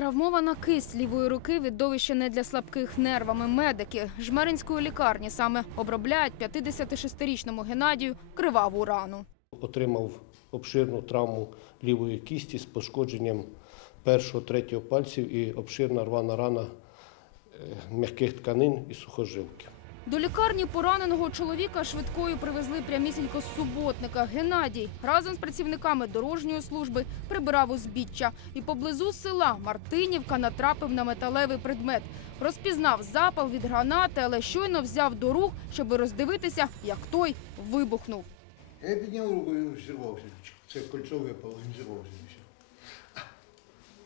Травмована кисть лівої руки віддовище не для слабких нервами. Медики Жмеринської лікарні саме обробляють 56-річному Геннадію криваву рану. Отримав обширну травму лівої кісті з пошкодженням першого, третього пальців і обширна рвана рана е, м'яких тканин і сухожилки. До лікарні пораненого чоловіка швидкою привезли прямісінько з суботника. Геннадій разом з працівниками дорожньої служби прибирав узбіччя. І поблизу села Мартинівка натрапив на металевий предмет. Розпізнав запал від гранати, але щойно взяв до рук, щоб роздивитися, як той вибухнув. Я підняв руку і зірвався. Це кольцо випало, він зірвався.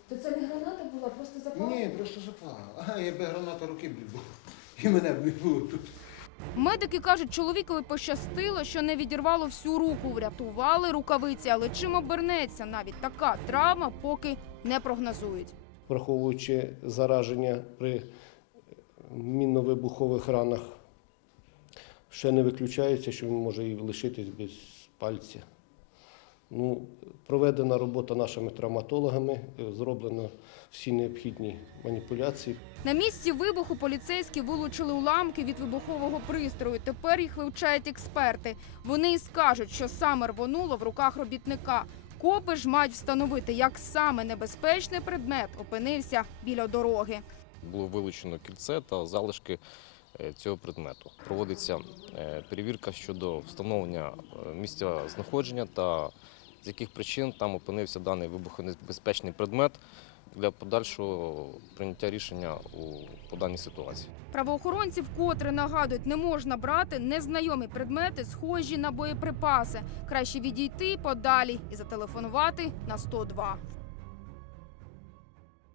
То це не граната була, просто запал? Ні, просто запала. Ага, я би граната руки б не було. І мене б не було тут. Медики кажуть, чоловікові пощастило, що не відірвало всю руку. Врятували рукавиці, але чим обернеться навіть така травма, поки не прогнозують. Враховуючи зараження при мінно-вибухових ранах, ще не виключається, що він може і лишитись без пальця. Ну, проведена робота нашими травматологами, е, зроблено всі необхідні маніпуляції. На місці вибуху поліцейські вилучили уламки від вибухового пристрою. Тепер їх вивчають експерти. Вони і скажуть, що саме рвонуло в руках робітника. Копи ж мають встановити, як саме небезпечний предмет опинився біля дороги. Було вилучено кільце та залишки е, цього предмету. Проводиться е, перевірка щодо встановлення місця знаходження та з яких причин там опинився даний вибухонебезпечний предмет для подальшого прийняття рішення у по даній ситуації. Правоохоронці вкотре нагадують, не можна брати незнайомі предмети, схожі на боєприпаси. Краще відійти подалі і зателефонувати на 102.